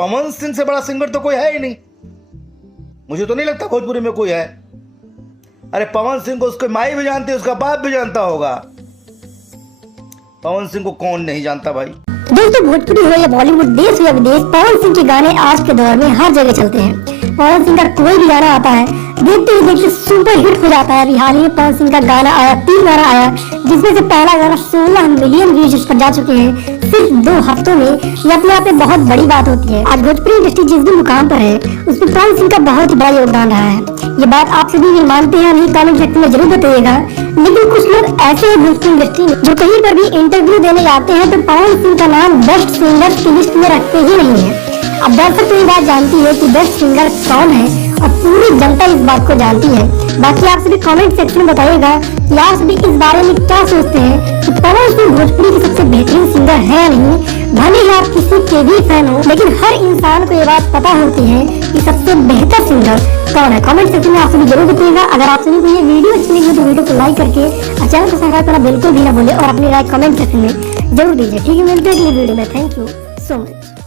पवन सिंह से बड़ा सिंगर तो कोई है ही नहीं, मुझे तो नहीं लगता भोजपुरी में कोई है। अरे पवन सिंह को उसके माई भी जानती है, उसका बाप भी जानता होगा। पवन सिंह को कौन नहीं जानता भाई। दोस्तों, भोजपुरी हो या बॉलीवुड, देश हो या विदेश, पवन सिंह के गाने आज के दौर में हर जगह चलते हैं। पवन सिंह का कोई भी गाना आता है देखते ही देखते सुपर हिट हो जाता है। अभी हाल ही में पवन सिंह का गाना आया, 3 गाना आया, जिसमें से पहला गाना 16 मिलियन व्यूज पर जा चुके हैं सिर्फ 2 हफ्तों में। ये अपने आप में बहुत बड़ी बात होती है। आज भोजपुरी इंडस्ट्री जिस भी मुकाम पर है उसमें पवन सिंह का बहुत ही बड़ा योगदान रहा है। ये बात आप सभी भी मानते हैं नहीं, कमेंट सेक्शन में जरूर बताइएगा। लेकिन कुछ लोग ऐसे हैं भोजपुरी इंडस्ट्री में जो कहीं पर भी इंटरव्यू देने जाते हैं तो पवन सिंह का नाम बेस्ट सिंगर की लिस्ट में रखते ही नहीं है। अब दर्शक तो ये बात जानती है कि बेस्ट सिंगर कौन है और पूरी जनता इस बात को जानती है। बाकी आप सभी कमेंट सेक्शन में बताइएगा कि आप सभी इस बारे में क्या सोचते हैं कि पवन सिंह भोजपुरी के सबसे बेहतरीन सिंगर है या नहीं। भले ही आप किसी के भी फैन हो, लेकिन हर इंसान को ये बात पता होती है कि सबसे बेहतर सिंगर कौन है। कमेंट सेक्शन में आप सभी जरूर बताइएगा। अगर आप सभी को ये वीडियो अच्छी लगी तो वीडियो को लाइक करके और चैनल को सब्सक्राइब करना बिल्कुल भी ना भूले और अपनी राय कमेंट सेक्शन में जरूर दीजिए। ठीक है, मिलते हैं अगली वीडियो में। Thank you so much.